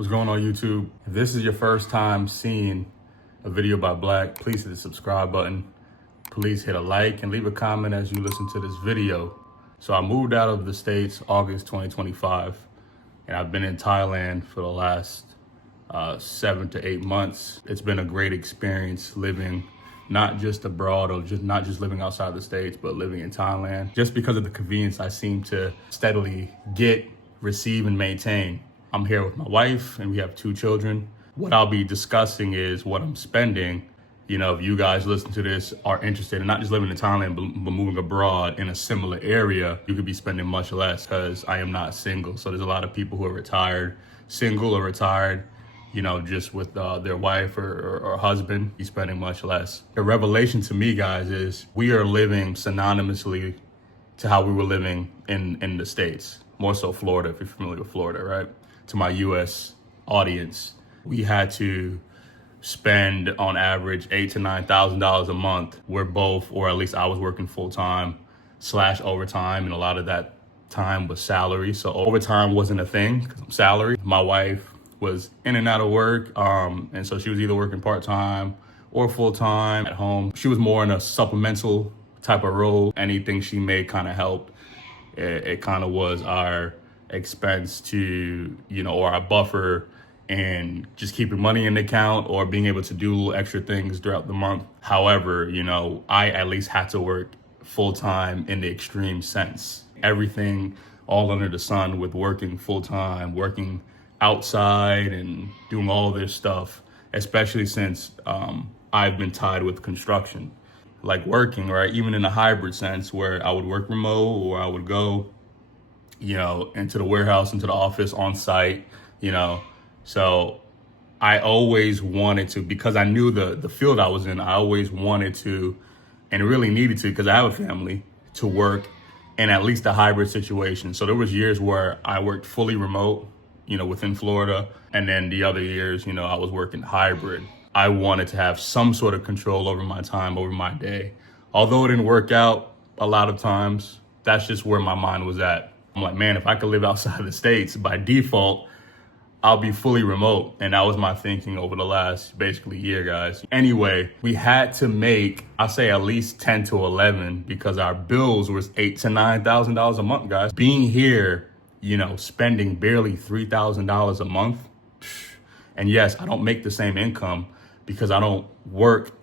What's going on, YouTube? If this is your first time seeing a video by Black, please hit the subscribe button. Please hit a like and leave a comment as you listen to this video. So I moved out of the States August 2025, and I've been in Thailand for the last 7 to 8 months. It's been a great experience living not just abroad or not just living outside the States, but living in Thailand. Just because of the convenience I seem to steadily get, receive, and maintain. I'm here with my wife and we have 2 children. What I'll be discussing is what I'm spending. You know, if you guys listen to this are interested in not just living in Thailand, but moving abroad in a similar area, you could be spending much less because I am not single. So there's a lot of people who are retired, single or retired, you know, just with their wife or husband, be spending much less. The revelation to me, guys, is we are living synonymously to how we were living in the States, more so Florida, if you're familiar with Florida, right? To my US audience, we had to spend on average $8,000 to $9,000 a month. We're both, or at least I was working full time / overtime, and a lot of that time was salary. So overtime wasn't a thing because I'm salary. My wife was in and out of work, and so she was either working part time or full time at home. She was more in a supplemental type of role. Anything she made kind of helped. It kind of was our expense to, you know, or our buffer and just keeping money in the account or being able to do little extra things throughout the month. However, you know, I at least had to work full time in the extreme sense. Everything all under the sun with working full time, working outside and doing all this stuff, especially since I've been tied with construction. Like working, right? Even in a hybrid sense where I would work remote or I would go, you know, into the warehouse, into the office on site, you know. So I always wanted to, because I knew the field I was in, I always wanted to and really needed to, because I have a family, to work in at least a hybrid situation. So there was years where I worked fully remote, you know, within Florida. And then the other years, you know, I was working hybrid. I wanted to have some sort of control over my time, over my day. Although it didn't work out a lot of times, that's just where my mind was at. I'm like, man, if I could live outside the States, by default, I'll be fully remote. And that was my thinking over the last basically year, guys. Anyway, we had to make, I say at least 10 to 11 because our bills was $8,000 to $9,000 a month, guys. Being here, you know, spending barely $3,000 a month. And yes, I don't make the same income because I don't work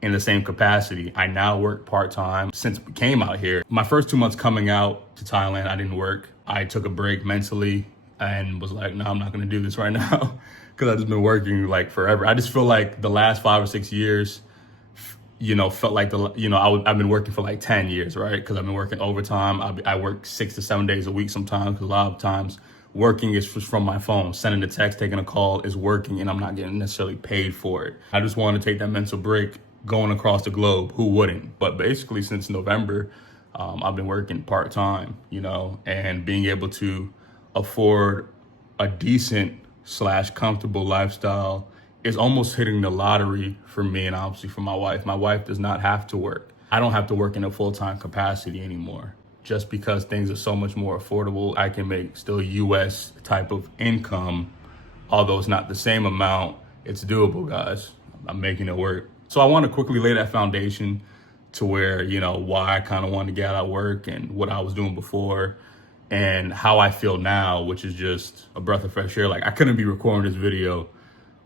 in the same capacity. I now work part-time since we came out here. My first 2 months coming out to Thailand, I didn't work. I took a break mentally and was like, no, I'm not gonna do this right now because I've just been working like forever. I just feel like the last 5 or 6 years, you know, felt like I've been working for like 10 years, right? Because I've been working overtime. I work 6 to 7 days a week sometimes, because a lot of times working is just from my phone. Sending a text, taking a call is working, and I'm not getting necessarily paid for it. I just wanted to take that mental break going across the globe. Who wouldn't? But basically since November, I've been working part-time, you know, and being able to afford a decent / comfortable lifestyle is almost hitting the lottery for me and obviously for my wife. My wife does not have to work. I don't have to work in a full-time capacity anymore. Just because things are so much more affordable, I can make still US type of income. Although it's not the same amount, it's doable, guys. I'm making it work. So I want to quickly lay that foundation to where, you know, why I kind of wanted to get out of work and what I was doing before and how I feel now, which is just a breath of fresh air. Like I couldn't be recording this video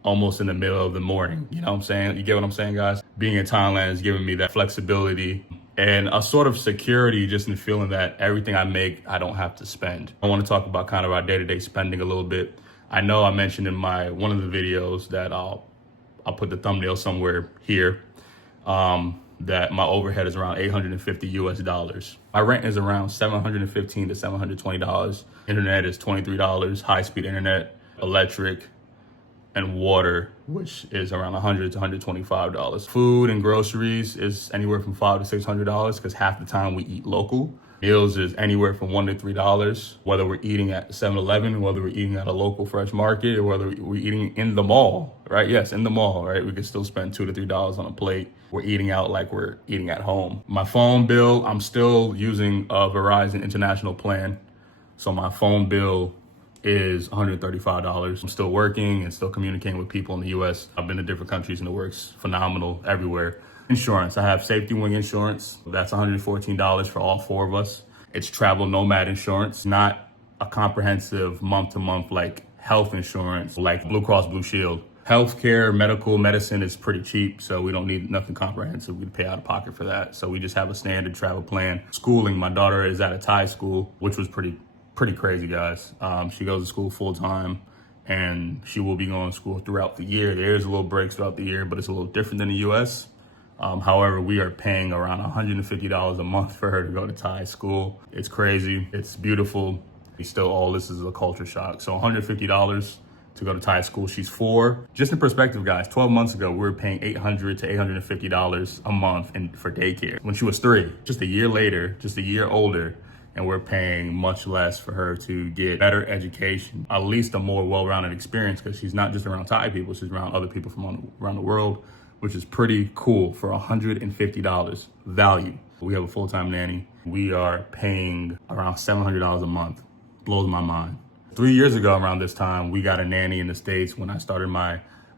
almost in the middle of the morning. You know what I'm saying? You get what I'm saying, guys? Being in Thailand is giving me that flexibility and a sort of security just in feeling that everything I make, I don't have to spend. I want to talk about kind of our day-to-day spending a little bit. I know I mentioned in one of the videos that I'll put the thumbnail somewhere here, that my overhead is around $850 US. My rent is around $715 to $720. Internet is $23, high-speed internet, electric, and water, which is around $100 to $125. Food and groceries is anywhere from $500 to $600 because half the time we eat local. Meals is anywhere from $1 to $3, whether we're eating at 7-Eleven, whether we're eating at a local fresh market, or whether we're eating in the mall, right? Yes, in the mall, right? We could still spend $2 to $3 on a plate. We're eating out like we're eating at home. My phone bill, I'm still using a Verizon international plan. So my phone bill is $135. I'm still working and still communicating with people in the US. I've been to different countries and it works phenomenal everywhere. Insurance, I have Safety Wing insurance. That's $114 for all 4 of us. It's travel Nomad insurance, not a comprehensive month-to-month like health insurance, like Blue Cross Blue Shield. Healthcare, medical, medicine is pretty cheap, so we don't need nothing comprehensive. We pay out of pocket for that. So we just have a standard travel plan. Schooling, my daughter is at a Thai school, which was pretty crazy, guys. She goes to school full time, and she will be going to school throughout the year. There's a little breaks throughout the year, but it's a little different than the US. However, we are paying around $150 a month for her to go to Thai school. It's crazy. It's beautiful. All this is a culture shock. So $150 to go to Thai school. She's 4. Just in perspective, guys, 12 months ago, we were paying $800 to $850 a month for daycare when she was 3. Just a year later, just a year older, and we're paying much less for her to get better education, at least a more well-rounded experience, because she's not just around Thai people, she's around other people from around the world, which is pretty cool for $150 value. We have a full-time nanny. We are paying around $700 a month. Blows my mind. 3 years ago around this time, we got a nanny in the States when I started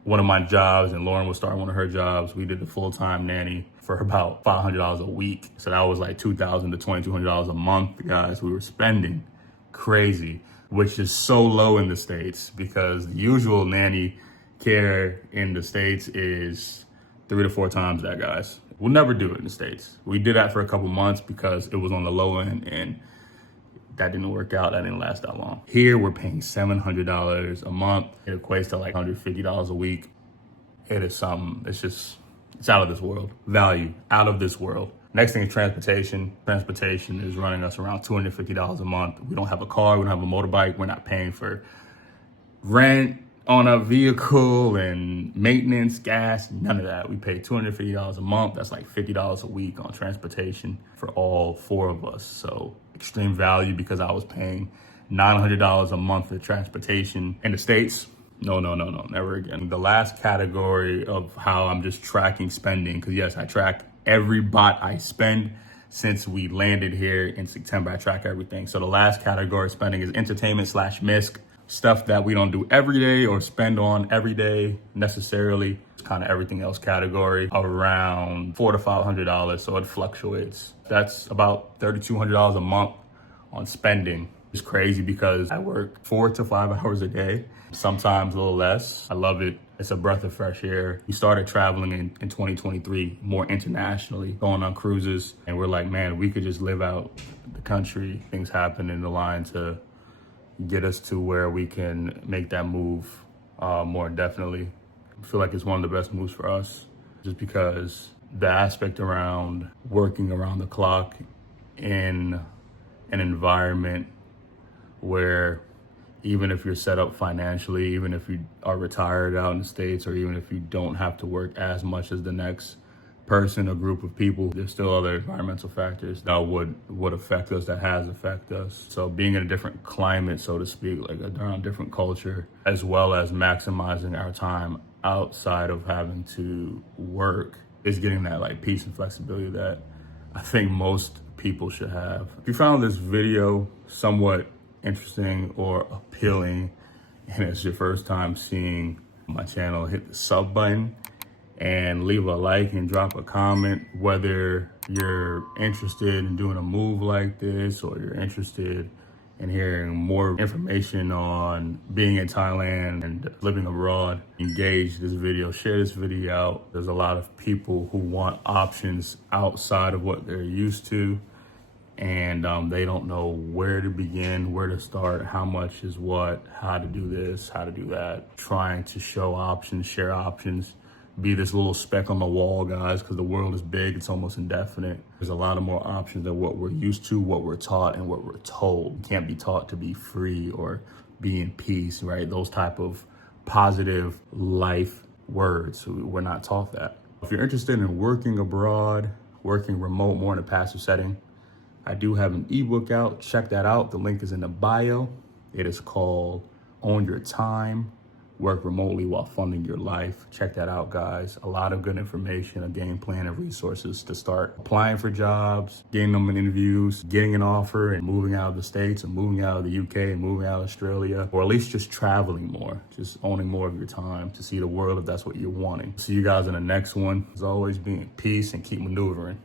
one of my jobs, and Lauren was starting one of her jobs. We did the full-time nanny for about $500 a week. So that was like $2,000 to $2,200 a month, guys. We were spending crazy, which is so low in the States because the usual nanny care in the States is 3 to 4 times that, guys. We'll never do it in the States. We did that for a couple months because it was on the low end, and that didn't work out. That didn't last that long. Here, we're paying $700 a month. It equates to like $150 a week. It is something. It's out of this world. Value, out of this world. Next thing is transportation. Transportation is running us around $250 a month. We don't have a car. We don't have a motorbike. We're not paying for rent on a vehicle and maintenance, gas, none of that. We pay $250 a month. That's like $50 a week on transportation for all 4 of us. So extreme value because I was paying $900 a month for transportation in the States. No, never again. The last category of how I'm just tracking spending, because yes, I track every baht I spend since we landed here in September. I track everything. So the last category of spending is entertainment/misc. Stuff that we don't do every day or spend on every day necessarily. It's kind of everything else category, around $400 to $500. So it fluctuates. That's about $3,200 a month on spending. It's crazy because I work 4 to 5 hours a day, sometimes a little less. I love it. It's a breath of fresh air. We started traveling in 2023 more internationally, going on cruises. And we're like, man, we could just live out the country. Things happen in the line to get us to where we can make that move more definitely. I feel like it's one of the best moves for us just because the aspect around working around the clock in an environment where even if you're set up financially, even if you are retired out in the States, or even if you don't have to work as much as the next person or group of people, there's still other environmental factors that would affect us, that has affected us. So being in a different climate, so to speak, like around different culture, as well as maximizing our time outside of having to work, is getting that like peace and flexibility that I think most people should have. If you found this video somewhat interesting or appealing, and it's your first time seeing my channel, hit the sub button and leave a like and drop a comment, whether you're interested in doing a move like this or you're interested in hearing more information on being in Thailand and living abroad. Engage this video, share this video out. There's a lot of people who want options outside of what they're used to, and they don't know where to begin, where to start, how much is what, how to do this, how to do that. Trying to show options, share options, be this little speck on the wall, guys, because the world is big, it's almost indefinite. There's a lot of more options than what we're used to, what we're taught, and what we're told. You can't be taught to be free or be in peace, right? Those type of positive life words. We're not taught that. If you're interested in working abroad, working remote, more in a passive setting, I do have an ebook out. Check that out. The link is in the bio. It is called Own Your Time, work remotely while funding your life. Check that out, guys. A lot of good information, a game plan, and resources to start applying for jobs, getting them in interviews, getting an offer, and moving out of the States, and moving out of the UK, and moving out of Australia, or at least just traveling more, just owning more of your time to see the world if that's what you're wanting. See you guys in the next one. As always, be in peace and keep maneuvering.